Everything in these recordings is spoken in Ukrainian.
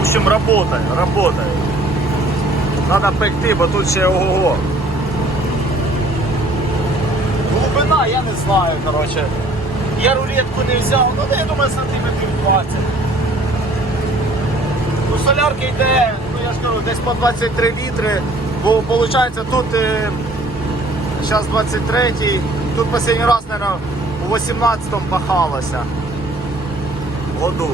общем, работає, работає. Надо пекти, бо тут ще ого-го. Глибина, я не знаю, коротше. Я рулетку не взяв, ну я думаю, сантиметрів 20. У солярки йде, ну я ж кажу, десь по 23 літри, бо виходить тут е, зараз 23, тут останній раз, мабуть, у 18-му пахалося. Году.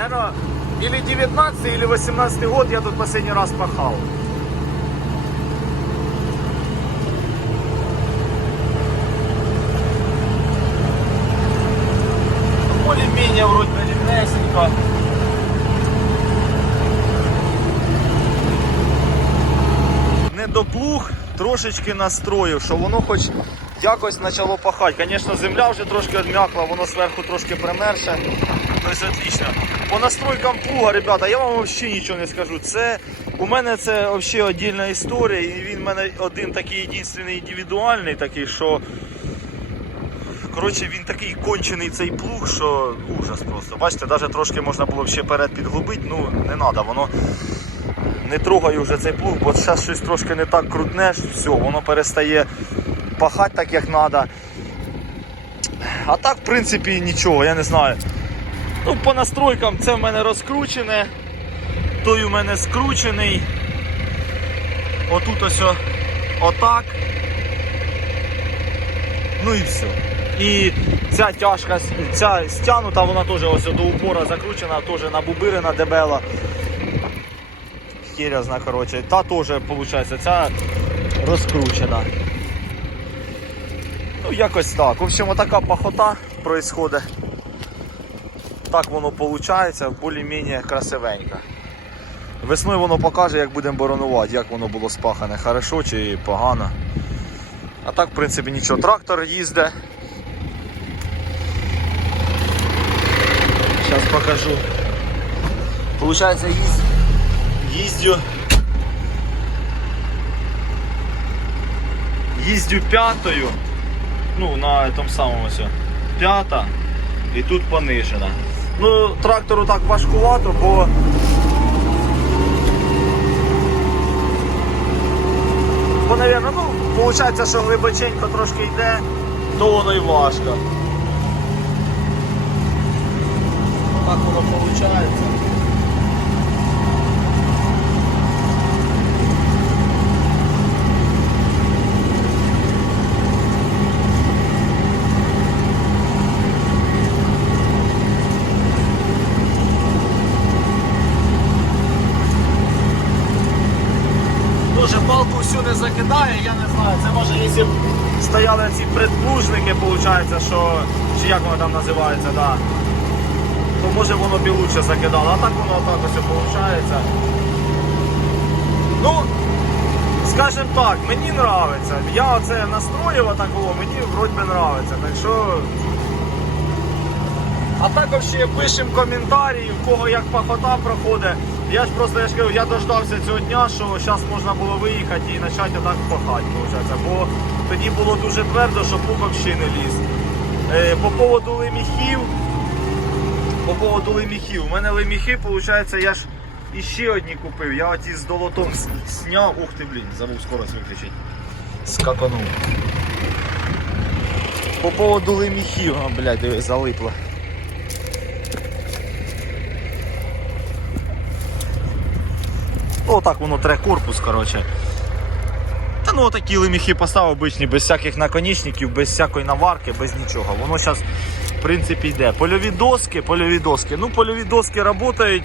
Наверное, или 19 или 18 год я тут последний раз пахал. Более-менее вроде бы ремнесенько. Недоплуг трошечки настроїв, що воно хоч якось почало пахати. Звісно, земля вже трошки відм'якла, воно зверху трошки примерше. Тобто отлично. По настройкам плуга, ребята, я вам взагалі нічого не скажу. Це у мене це взагалі віддільна історія, і він в мене один такий єдиний індивідуальний, такий, що. Коротше, він такий кончений цей плуг, що ужас просто. Бачите, навіть трошки можна було ще перед підглубити, ну не треба, воно не трогаю вже цей плуг, бо зараз щось трошки не так крутнеш, все, воно перестає пахати так, як треба. А так, в принципі, нічого, я не знаю. Ну, по настройкам це в мене розкручене, той у мене скручений. Отут ось отак. Ну і все. І ця тяжка, ця стянута, вона теж ось до упора закручена, теж набубирена дебела. Херязна, коротше. Та теж, виходить, ця розкручена. Ну, якось так. В общем, отака пахота происходить. Так воно виходить, більш-менш красивенько. Весною воно покаже, як будемо боронувати, як воно було спахане, хорошо чи погано. А так, в принципі, нічого. Трактор їздить. Зараз покажу. Получається, їзд... їздю. Їздю п'ятою. Ну, на тому самому все. П'ята і тут понижена. Ну, трактору так важкувато, бо Бо, навірно, ну, виходить, що глибоченько трошки йде, то воно і важко. Так воно виходить. Дуже палку всю не закидає, я не знаю. Це може, якщо стояли ці предплужники, виходить, що. Чи як воно там називається, да. то може воно б і лучше закидало. А так воно так ось виходить. Ну, скажем так, мені нравиться. Я оце настроїв такого, мені вроді би нравиться. Так що. А також ще пишемо коментарі, в кого як пахота проходить. Я ж просто я ж кажу, я дождався цього дня, що зараз можна було виїхати і почати отак пахати. Бо тоді було дуже твердо, що пух взагалі не ліз. Е, по поводу леміхів. По поводу леміхів. У мене леміхи, виходить, я ж іще одні купив. Я оті з долотом сняв. Ух ти, блін, забув скорость виключити. Скаканув. По поводу леміхів, а, блядь, залипло. Ну, так воно тре корпус, коротше. Та ну такі леміхи поставив обичні, без всяких наконечників, без всякої наварки, без нічого. Воно зараз, в принципі, йде. Польові доски, польові доски. Ну, польові доски працюють.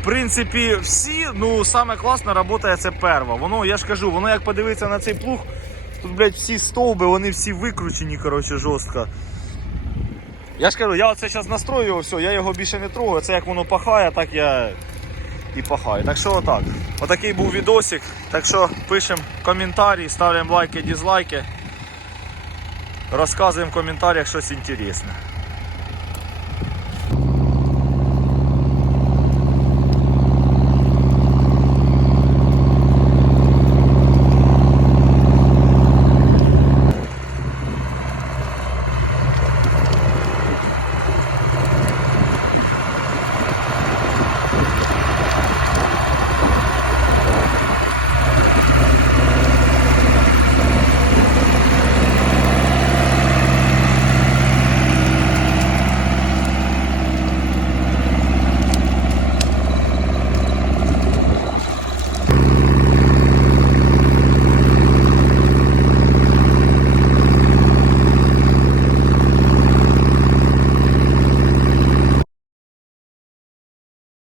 В принципі, всі, ну саме класно працює це перва. Воно, я ж кажу, воно як подивитися на цей плуг, тут, блядь, всі стовби, вони всі викручені, коротше, жорстко. Я ж кажу, я оце зараз настрою, все, я його більше не трогаю. Це як воно пахає, так я і пахаю. Так що отак. Отакий був відосик. Так що пишемо коментарі, ставимо лайки, дизлайки. Розказуємо в коментарях щось інтересне.